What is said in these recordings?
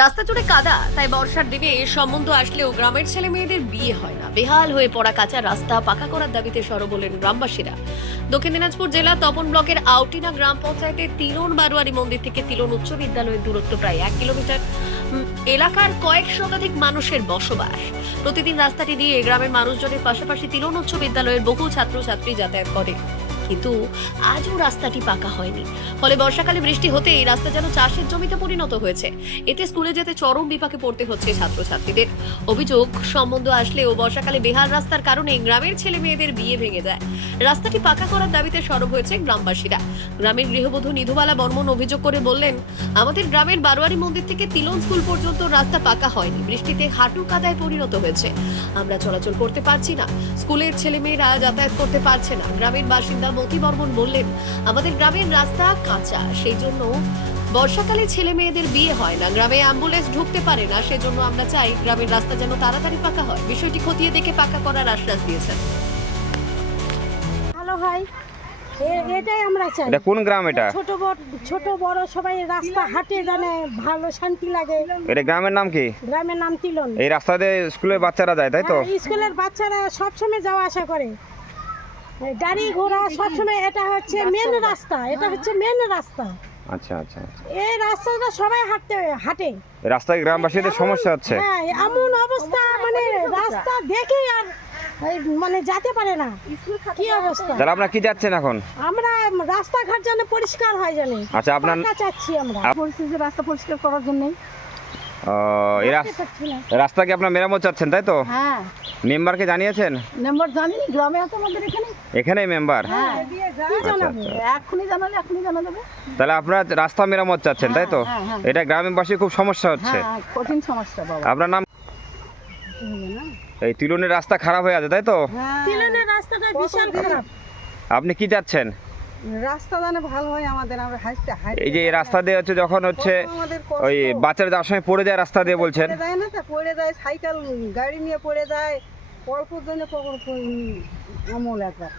রাস্তা জুড়ে কাদা, তাই বর্ষার দিনে সম্বন্ধ আসলেও গ্রামের ছেলে মেয়েদের বিয়ে হয় না। বেহাল হয়ে পড়া কাঁচা রাস্তা পাকা করার দাবিতে সরব হলেন গ্রামবাসীরা। দক্ষিণ দিনাজপুর জেলা তপন ব্লকের আউটিনা গ্রাম পঞ্চায়েতের তিলন বারোয়ারি মন্দির থেকে তিলন উচ্চ বিদ্যালয়ের দূরত্ব প্রায় 1 কিলোমিটার। এলাকার কয়েক শতাধিক মানুষের বসবাস। প্রতিদিন রাস্তাটি দিয়ে গ্রামের মানুষজনের পাশাপাশি তিলন উচ্চ বিদ্যালয়ের বহু ছাত্রছাত্রী যাতায়াত করে, কিন্তু আজও রাস্তাটি পাকা হয়নি। ফলে বর্ষাকালে বৃষ্টি হতেই এই রাস্তা যেন চাষের জমিতে পরিণত হয়েছে। এতে স্কুলে যেতে চরম বিপাকে পড়তে হচ্ছে ছাত্রছাত্রীদের। অভিযোগ, সম্বন্ধ আসলেও বর্ষাকালে বেহাল রাস্তার কারণে গ্রামের ছেলে মেয়েদের বিয়ে ভেঙে যায়। রাস্তাটি পাকা করার দাবিতে সরব হয়েছে গ্রামবাসীরা। গ্রামের গৃহবধূ নিধুবালা বর্মন অভিযোগ করে বললেন, আমাদের গ্রামের বারোয়ারি মন্দির থেকে তিলন স্কুল পর্যন্ত রাস্তা পাকা হয়নি। বৃষ্টিতে হাঁটু কাদায় পরিণত হয়েছে। আমরা চলাচল করতে পারছি না, স্কুলের ছেলে মেয়েরা যাতায়াত করতে পারছে না। গ্রামের বাসিন্দা মতি বর্মন বললেন, আমাদের গ্রামের রাস্তা কাঁচা, সেই জন্য বর্ষাকালে ছেলে মেয়েদের বিয়ে হয় না। গ্রামে অ্যাম্বুলেন্স ঢুকতে পারে না, সেজন্য আমরা চাই গ্রামের রাস্তা যেন তাড়াতাড়ি পাকা হয়। বিষয়টি খতিয়ে দেখে পাকা করার আশ্বাস দিয়েছেন। ভালো হয়, এটাই আমরা চাই। এটা কোন গ্রাম? এটা ছোট বড় সবাই রাস্তা হাঁটে জানে, ভালো শান্তি লাগে। এটা গ্রামের নাম কি? গ্রামের নাম তিলন। এই রাস্তা দিয়ে স্কুলের বাচ্চারা যায়, তাই তো? হ্যাঁ, স্কুলের বাচ্চারা সবসময় যাওয়া আসা করে, গাড়ি ঘোড়া সবসময়। এটা হচ্ছে মেন রাস্তা, এটা হচ্ছে মেন রাস্তা। আচ্ছা আচ্ছা আচ্ছা। এই রাস্তাটা সবাই হাঁটে। এই রাস্তায় গ্রামবাসীদের সমস্যা হচ্ছে। হ্যাঁ, এমন অবস্থা, মানে রাস্তা দেখে আর মানে যেতে পারে না, কি অবস্থা। তাহলে আপনারা কি যাচ্ছেন এখন? আমরা রাস্তাঘাট যেন পরিষ্কার হয় জানি। আচ্ছা, আপনার চাচ্ছি আমরা পরিস্থিতি রাস্তা পরিষ্কার করার জন্য। এই রাস্তা কি আপনার মেরামত চাচ্ছেন, তাই তো? হ্যাঁ, মেম্বারকে জানিয়েছেন? নাম্বার জানি, গ্রামে আছে আমাদের এখানে। এখানেই মেম্বার? হ্যাঁ, কি জানাবো? আচ্ছা। এখনই জানালে এখনই জানা দেবে। তাহলে আপনারা রাস্তা মেরামত চাচ্ছেন, তাই তো? হ্যাঁ, হ্যাঁ। এটা গ্রামবাসী খুব সমস্যা হচ্ছে। হ্যাঁ, কঠিন সমস্যা বাবা। আপনার নাম? এই তিলনের রাস্তা খারাপ হয়ে আছে, তাই তো? তিলনের রাস্তাটা বিশাল খারাপ। আপনি কি চাচ্ছেন? রাস্তা জানে ভালো হয় আমাদের, আমরা হাঁটতে এই যে এই রাস্তা দিয়ে হচ্ছে যখন হচ্ছে ওই বাচ্চারা যাওয়ার সময় পড়ে যায় রাস্তা দিয়ে বলছেন। যায় না, পড়ে যায়, সাইকেল গাড়ি নিয়ে পড়ে যায়, অল্পর জন্য আমল একবার।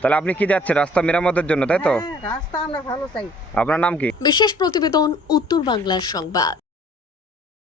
তাহলে আপনি কি যাচ্ছেন রাস্তা মেরামতের জন্য, তাই তো? রাস্তা আমরা ভালো চাই। আপনার নাম কি? বিশেষ প্রতিবেদন, উত্তর বাংলার সংবাদ।